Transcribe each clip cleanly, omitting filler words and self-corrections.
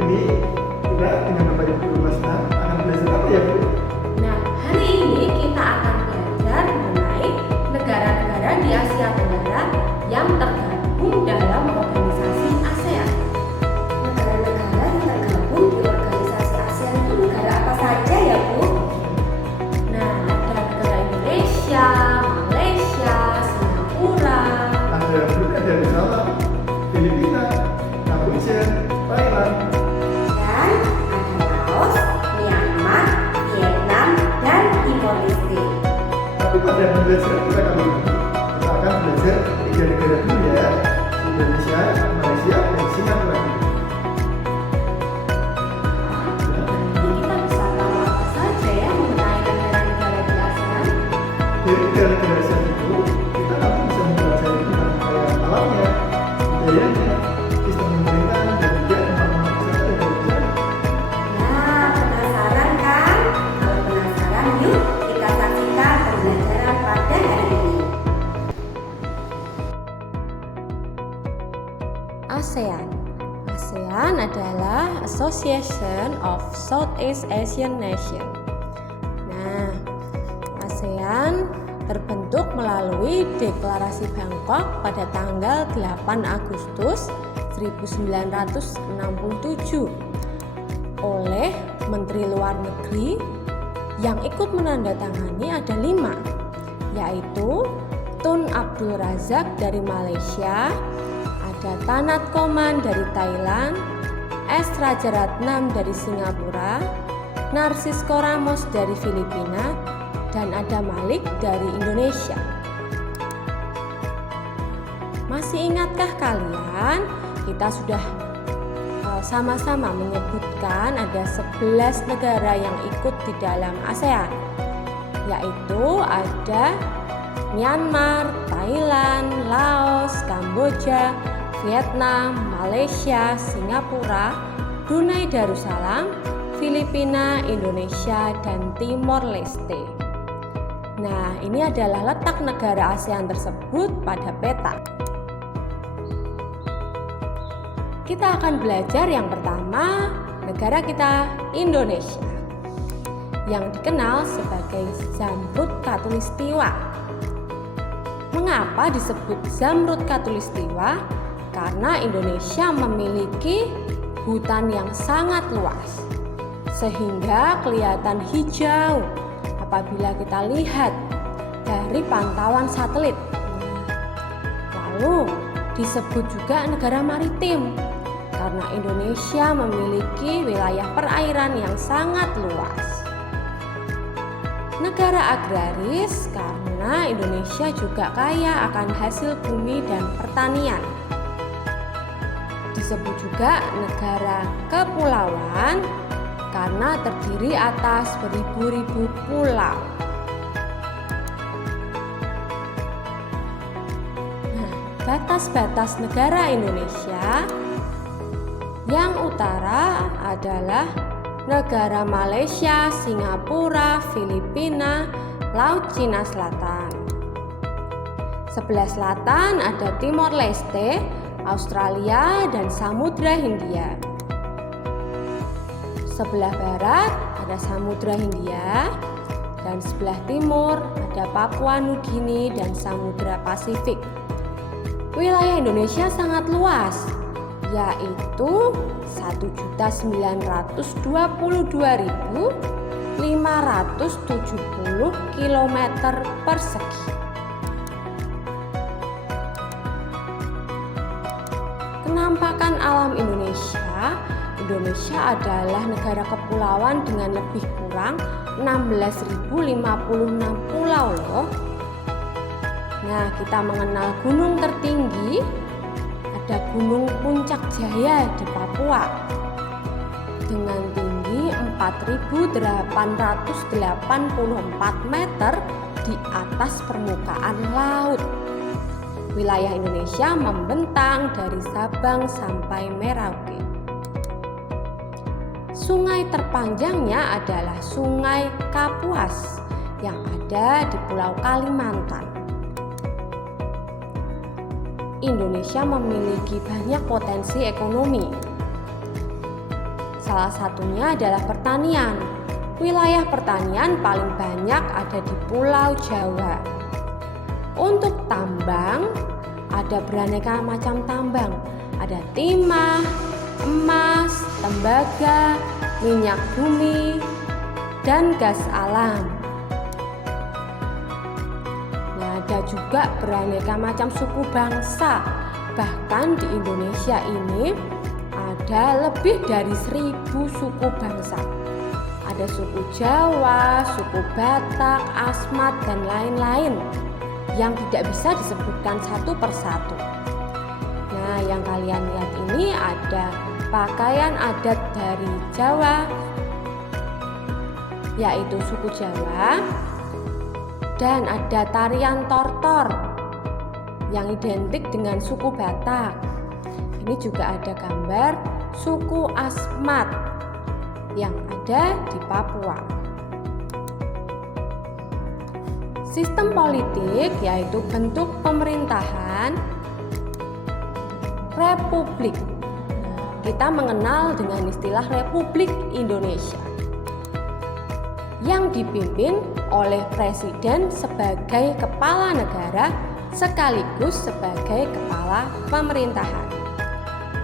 ini kita dengan Bapak Ibu kelas 6 akan belajar apa ya Bu? Nah, hari ini kita akan belajar mengenai negara-negara di Asia Tenggara yang tergabung dalam organisasi ASEAN. Negara-negara yang tergabung di organisasi ASEAN itu negara apa saja ya Bu? Nah, ada negara Indonesia, Malaysia, Singapura. Ada Brunei Darussalam, Filipina, Kamboja, Thailand. Dan ada Laos, Myanmar, Vietnam, dan Timor Leste. Tapi pada pembelajaran kita kali ini kita akan belajar 3 negara dulu ya, Indonesia, Malaysia, dan Singapura. Nanti kita bisa tahu apa saja ya mengenai negara-negara di ASEAN. Dari negara-negara ASEAN itu kita nanti bisa mempelajari tentang kekayaan alamnya, budayanya, sistem pemerintahan, dan juga norma kesehatan yang berjalan. Nah, penasaran kan? Kalau penasaran, yuk kita saksikan pembelajaran pada hari ini. ASEAN. ASEAN adalah Association of Southeast Asian Nations. Nah, ASEAN terbentuk melalui Deklarasi Bangkok pada tanggal 8 Agustus 1967 oleh Menteri Luar Negeri. Yang ikut menandatangani ada 5, yaitu Tun Abdul Razak dari Malaysia, ada Tanat Koman dari Thailand, S. Rajaratnam dari Singapura, Narcisco Ramos dari Filipina, dan ada Malik dari Indonesia. Masih ingatkah kalian? Kita sudah sama-sama menyebutkan ada 11 negara yang ikut di dalam ASEAN, yaitu ada Myanmar, Thailand, Laos, Kamboja, Vietnam, Malaysia, Singapura, Brunei Darussalam, Filipina, Indonesia, dan Timor Leste. Nah, ini adalah letak negara ASEAN tersebut pada peta. Kita akan belajar yang pertama, negara kita Indonesia, yang dikenal sebagai Zamrud Khatulistiwa. Mengapa disebut Zamrud Khatulistiwa? Karena Indonesia memiliki hutan yang sangat luas, sehingga kelihatan hijau apabila kita lihat dari pantauan satelit. Lalu disebut juga negara maritim, karena Indonesia memiliki wilayah perairan yang sangat luas. Negara agraris karena Indonesia juga kaya akan hasil bumi dan pertanian. Disebut juga negara kepulauan karena terdiri atas beribu-ribu pulau. Nah, batas-batas negara Indonesia yang utara adalah negara Malaysia, Singapura, Filipina, Laut Cina Selatan. Sebelah selatan ada Timor Leste, Australia, dan Samudra Hindia. Sebelah barat ada Samudra Hindia, dan sebelah timur ada Papua Nugini dan Samudra Pasifik. Wilayah Indonesia sangat luas, yaitu 1.922.570 km persegi. Penampakan alam Indonesia adalah negara kepulauan dengan lebih kurang 16.056 pulau loh. Nah, kita mengenal gunung tertinggi, ada Gunung Puncak Jaya di Papua dengan tinggi 4.884 meter di atas permukaan laut. Wilayah Indonesia membentang dari Sabang sampai Merauke. Sungai terpanjangnya adalah Sungai Kapuas yang ada di Pulau Kalimantan. Indonesia memiliki banyak potensi ekonomi. Salah satunya adalah pertanian. Wilayah pertanian paling banyak ada di Pulau Jawa. Untuk tambang, ada beraneka macam tambang. Ada timah, emas, tembaga, minyak bumi, dan gas alam. Nah, ada juga beraneka macam suku bangsa. Bahkan di Indonesia ini ada lebih dari 1.000 suku bangsa. Ada suku Jawa, suku Batak, Asmat, dan lain-lain yang tidak bisa disebutkan satu persatu. Nah, yang kalian lihat ini ada pakaian adat dari Jawa, yaitu suku Jawa, dan ada tarian tortor yang identik dengan suku Batak. Ini juga ada gambar suku Asmat yang ada di Papua. Sistem politik yaitu bentuk pemerintahan republik. Kita mengenal dengan istilah Republik Indonesia yang dipimpin oleh presiden sebagai kepala negara sekaligus sebagai kepala pemerintahan.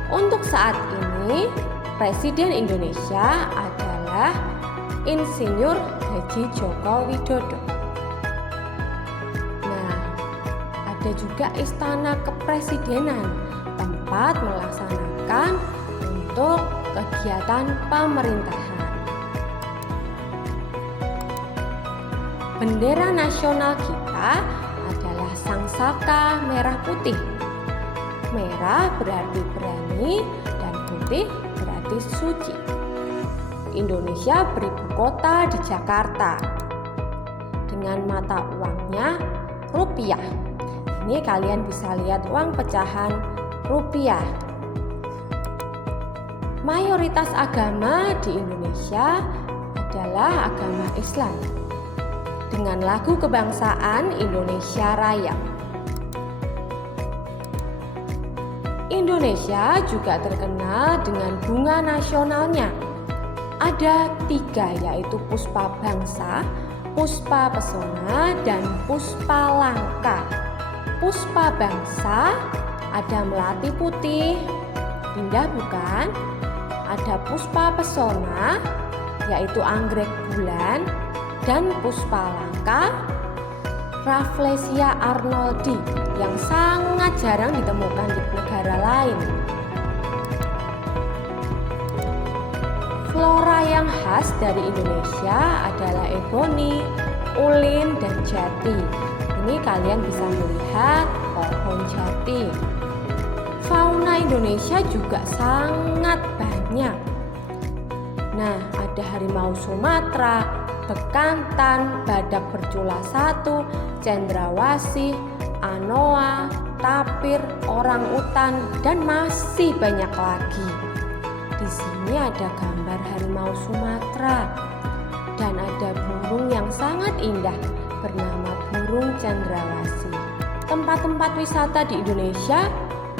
Untuk saat ini, Presiden Indonesia adalah Insinyur Haji Joko Widodo. Nah, ada juga Istana Kepresidenan, tempat melaksanakan untuk kegiatan pemerintahan. Bendera nasional kita adalah sangsaka merah putih. Merah berarti berani dan putih berarti suci. Indonesia beribu kota di Jakarta. Dengan mata uangnya rupiah. Ini kalian bisa lihat uang pecahan rupiah. Mayoritas agama di Indonesia adalah agama Islam. Dengan lagu kebangsaan Indonesia Raya. Indonesia juga terkenal dengan bunga nasionalnya. Ada 3, yaitu puspa bangsa, puspa pesona, dan puspa langka. Puspa bangsa ada melati putih, indah bukan? Ada puspa pesona, yaitu anggrek bulan, dan puspa langka Rafflesia arnoldi yang sangat jarang ditemukan di negara lain. Flora yang khas dari Indonesia adalah eboni, ulin, dan jati. Ini kalian bisa melihat pohon jati. Fauna Indonesia juga sangat banyak. Nah, ada harimau Sumatera, bekantan, badak bercula 1, cendrawasih, anoa, tapir, orangutan, dan masih banyak lagi. Di sini ada gambar harimau Sumatera dan ada burung yang sangat indah bernama burung cendrawasih. Tempat-tempat wisata di Indonesia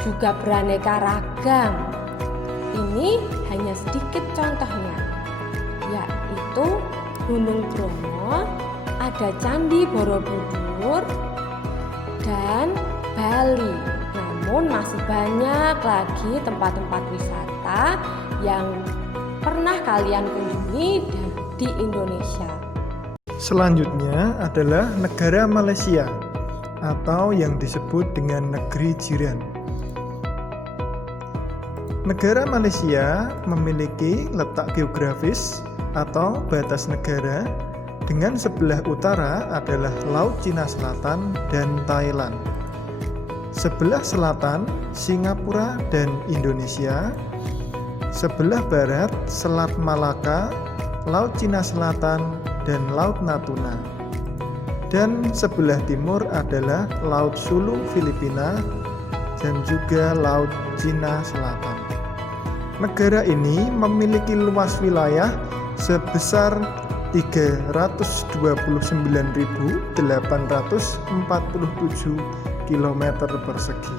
juga beraneka ragam. Ini hanya sedikit contohnya, yaitu Gunung Bromo, ada Candi Borobudur, dan Bali. Namun masih banyak lagi tempat-tempat wisata yang pernah kalian kunjungi di Indonesia. Selanjutnya adalah negara Malaysia atau yang disebut dengan negeri jiran. Negara Malaysia memiliki letak geografis atau batas negara dengan sebelah utara adalah Laut Cina Selatan dan Thailand. Sebelah selatan Singapura dan Indonesia. Sebelah barat Selat Malaka, Laut Cina Selatan, dan Laut Natuna. Dan sebelah timur adalah Laut Sulu Filipina dan juga Laut Cina Selatan. Negara ini memiliki luas wilayah sebesar 329.847 km persegi.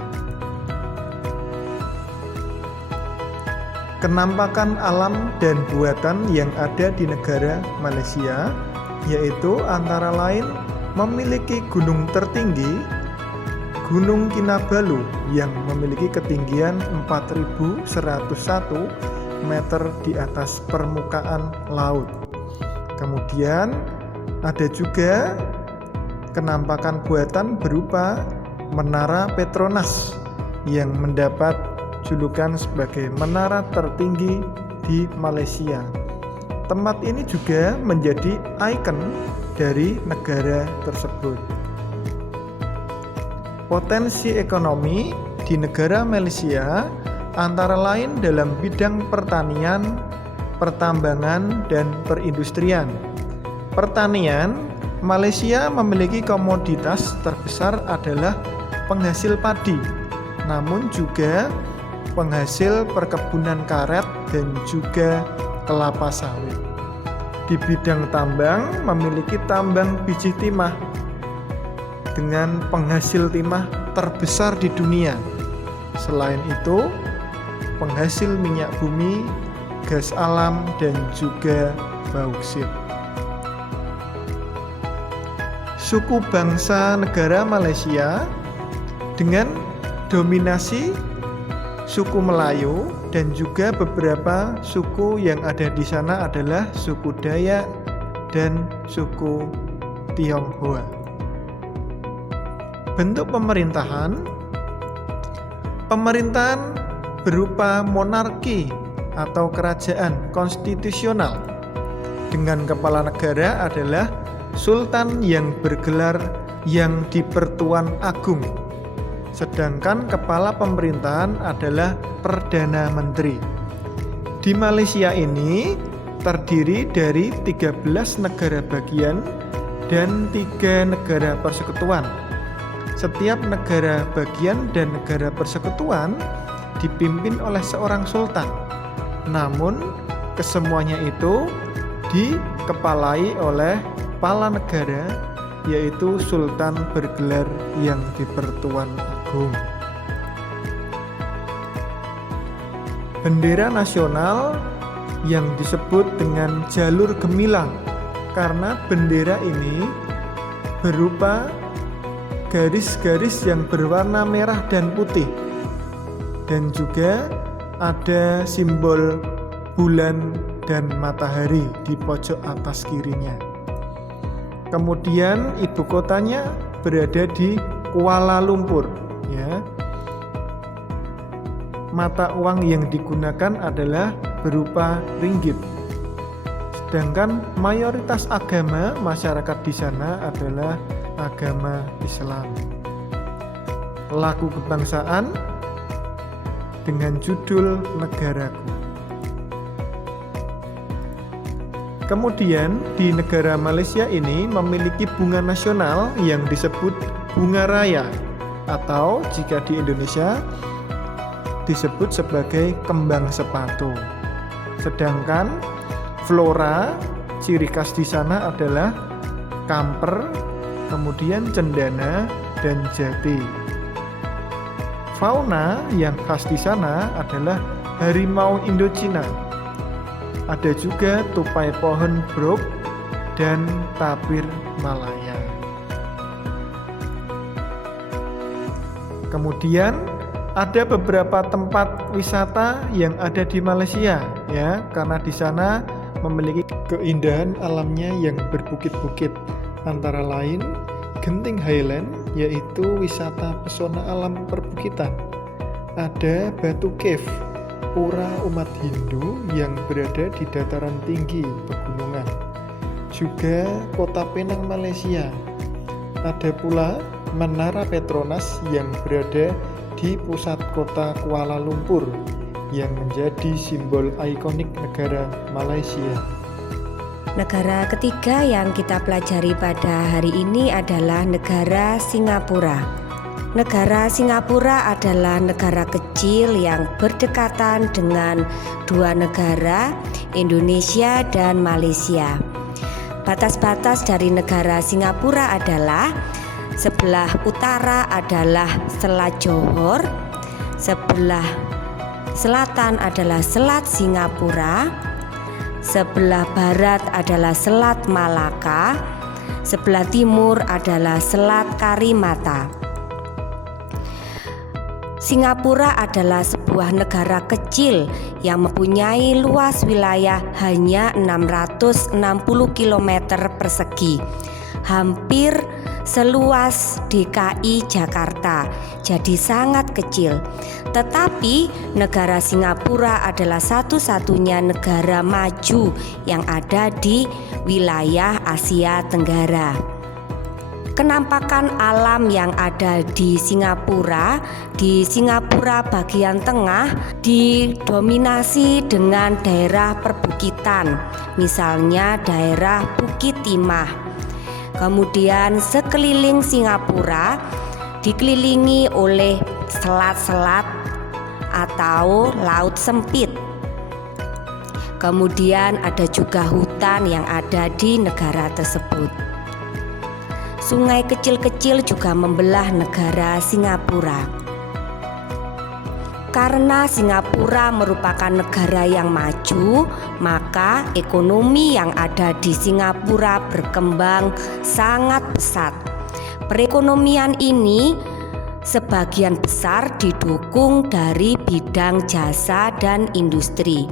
kenampakan alam dan buatan yang ada di negara Malaysia, yaitu antara lain memiliki gunung tertinggi, Gunung Kinabalu yang memiliki ketinggian 4.101 meter di atas permukaan laut. Kemudian ada juga kenampakan buatan berupa Menara Petronas yang mendapat julukan sebagai menara tertinggi di Malaysia. Tempat ini juga menjadi ikon dari negara tersebut. Potensi ekonomi di negara Malaysia antara lain dalam bidang pertanian, pertambangan, dan perindustrian. Pertanian, Malaysia memiliki komoditas terbesar adalah penghasil padi, namun juga penghasil perkebunan karet dan juga kelapa sawit. Di bidang tambang memiliki tambang biji timah dengan penghasil timah terbesar di dunia. Selain itu, penghasil minyak bumi, gas alam, dan juga bauksit. Suku bangsa negara Malaysia dengan dominasi suku Melayu dan juga beberapa suku yang ada di sana adalah suku Dayak dan suku Tionghoa. Bentuk pemerintahan berupa monarki atau kerajaan konstitusional dengan kepala negara adalah sultan yang bergelar yang di-Pertuan Agung, sedangkan kepala pemerintahan adalah Perdana Menteri. Di Malaysia ini terdiri dari 13 negara bagian dan 3 negara persekutuan. Setiap negara bagian dan negara persekutuan dipimpin oleh seorang sultan. Namun, kesemuanya itu dikepalai oleh kepala negara, yaitu sultan bergelar yang di-Pertuan Agung. Bendera nasional yang disebut dengan jalur gemilang karena bendera ini berupa garis-garis yang berwarna merah dan putih, dan juga ada simbol bulan dan matahari di pojok atas kirinya. Kemudian ibu kotanya berada di Kuala Lumpur, ya. Mata uang yang digunakan adalah berupa ringgit. Sedangkan mayoritas agama masyarakat di sana adalah agama Islam. Lagu kebangsaan dengan judul Negaraku. Kemudian di negara Malaysia ini memiliki bunga nasional yang disebut bunga raya, atau jika di Indonesia disebut sebagai kembang sepatu. Sedangkan flora ciri khas di sana adalah kamper, kemudian cendana dan jati. Fauna yang khas di sana adalah harimau Indochina. Ada juga tupai pohon brok dan tapir Malaya. Kemudian ada beberapa tempat wisata yang ada di Malaysia, ya, karena di sana memiliki keindahan alamnya yang berbukit-bukit. Antara lain Genting Highland, yaitu wisata pesona alam perbukitan. Ada Batu Cave, pura umat Hindu yang berada di dataran tinggi pegunungan. Juga Kota Penang, Malaysia. Ada pula Menara Petronas yang berada di pusat kota Kuala Lumpur yang menjadi simbol ikonik negara Malaysia. Negara ketiga yang kita pelajari pada hari ini adalah negara Singapura. Negara Singapura adalah negara kecil yang berdekatan dengan dua negara, Indonesia dan Malaysia. Batas-batas dari negara Singapura adalah sebelah utara adalah Selat Johor, sebelah selatan adalah Selat Singapura, sebelah barat adalah Selat Malaka, sebelah timur adalah Selat Karimata. Singapura adalah sebuah negara kecil yang mempunyai luas wilayah hanya 660 km persegi, hampir seluas DKI Jakarta, jadi sangat kecil. Tetapi negara Singapura adalah satu-satunya negara maju yang ada di wilayah Asia Tenggara. Kenampakan alam yang ada di Singapura bagian tengah didominasi dengan daerah perbukitan, misalnya daerah Bukit Timah. Kemudian sekeliling Singapura dikelilingi oleh selat-selat atau laut sempit. Kemudian ada juga hutan yang ada di negara tersebut. Sungai kecil-kecil juga membelah negara Singapura. Karena Singapura merupakan negara yang maju, maka ekonomi yang ada di Singapura berkembang sangat pesat. Perekonomian ini sebagian besar didukung dari bidang jasa dan industri.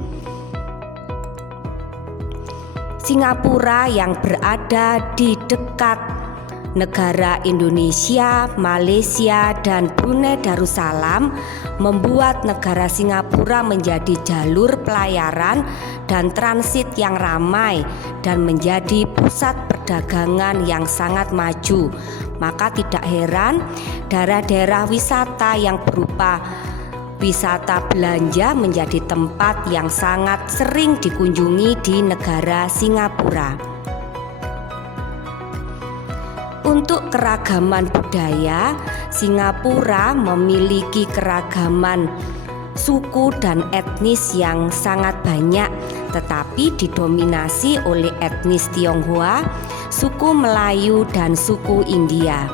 Singapura yang berada di dekat negara Indonesia, Malaysia, dan Brunei Darussalam membuat negara Singapura menjadi jalur pelayaran dan transit yang ramai dan menjadi pusat perdagangan yang sangat maju. Maka tidak heran daerah-daerah wisata yang berupa wisata belanja menjadi tempat yang sangat sering dikunjungi di negara Singapura. Untuk keragaman budaya, Singapura memiliki keragaman suku dan etnis yang sangat banyak, tetapi didominasi oleh etnis Tionghoa, suku Melayu, dan suku India.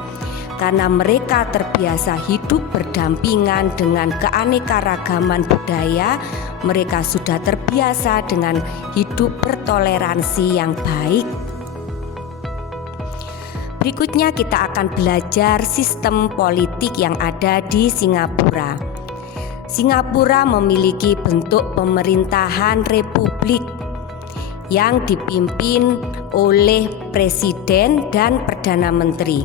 Karena mereka terbiasa hidup berdampingan dengan keanekaragaman budaya, mereka sudah terbiasa dengan hidup bertoleransi yang baik. Berikutnya kita akan belajar sistem politik yang ada di Singapura. Singapura memiliki bentuk pemerintahan republik yang dipimpin oleh presiden dan perdana menteri.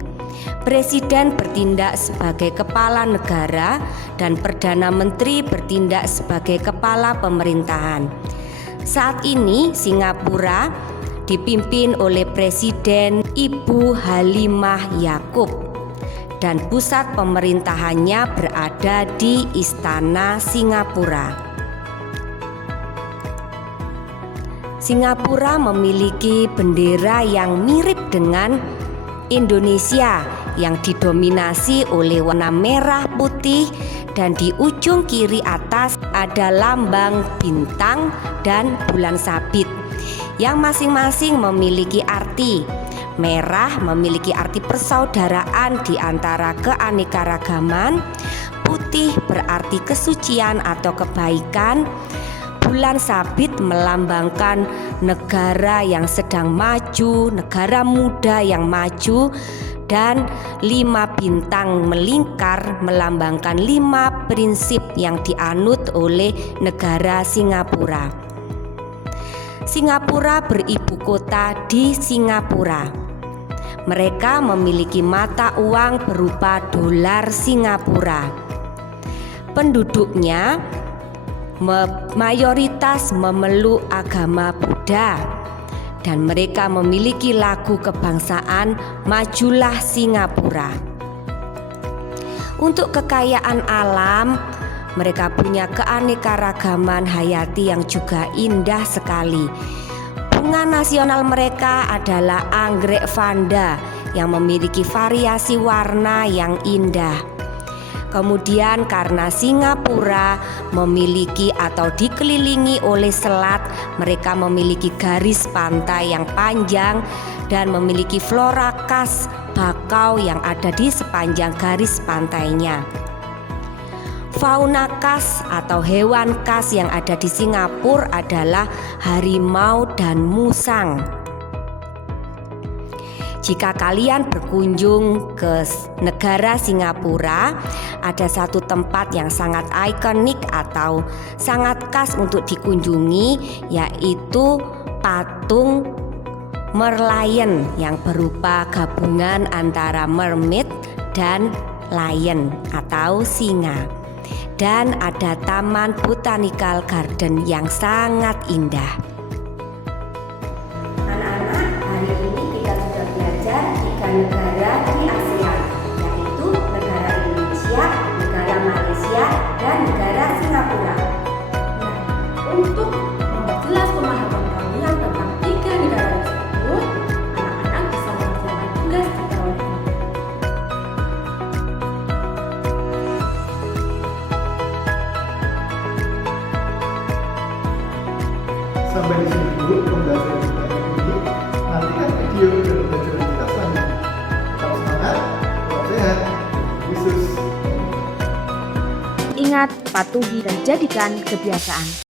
Presiden bertindak sebagai kepala negara dan perdana menteri bertindak sebagai kepala pemerintahan. Saat ini Singapura dipimpin oleh Presiden Ibu Halimah Yaakob dan pusat pemerintahannya berada di Istana Singapura. Singapura memiliki bendera yang mirip dengan Indonesia yang didominasi oleh warna merah putih, dan di ujung kiri atas ada lambang bintang dan bulan sabit yang masing-masing memiliki arti. Merah memiliki arti persaudaraan di antara keanekaragaman, putih berarti kesucian atau kebaikan, bulan sabit melambangkan negara yang sedang maju, negara muda yang maju, dan 5 bintang melingkar melambangkan 5 prinsip yang dianut oleh negara Singapura. Singapura beribu kota di Singapura. Mereka memiliki mata uang berupa dolar Singapura. Penduduknya mayoritas memeluk agama Buddha, dan mereka memiliki lagu kebangsaan Majulah Singapura. Untuk kekayaan alam, mereka punya keanekaragaman hayati yang juga indah sekali. Bunga nasional mereka adalah anggrek vanda yang memiliki variasi warna yang indah. Kemudian karena Singapura memiliki atau dikelilingi oleh selat, mereka memiliki garis pantai yang panjang dan memiliki flora khas bakau yang ada di sepanjang garis pantainya. Fauna khas atau hewan khas yang ada di Singapura adalah harimau dan musang. Jika kalian berkunjung ke negara Singapura, ada satu tempat yang sangat ikonik atau sangat khas untuk dikunjungi, yaitu patung merlion yang berupa gabungan antara mermaid dan lion atau singa. Dan ada taman botanical garden yang sangat indah. Anak-anak, hari ini kita sudah belajar 3 negara di ASEAN, yaitu negara Indonesia, negara Malaysia, dan negara Singapura. Nah, untuk memperjelas pemahaman kalian tentang 3 negara tersebut, anak-anak bisa mengerjakan tugas di bawah ini. Sampai di sini dulu pembelajaran kita kali ini. Nantikan video dan pembelajaran kita selanjutnya. Tetap semangat, tetap sehat, khusus. Ingat, patuhi dan jadikan kebiasaan.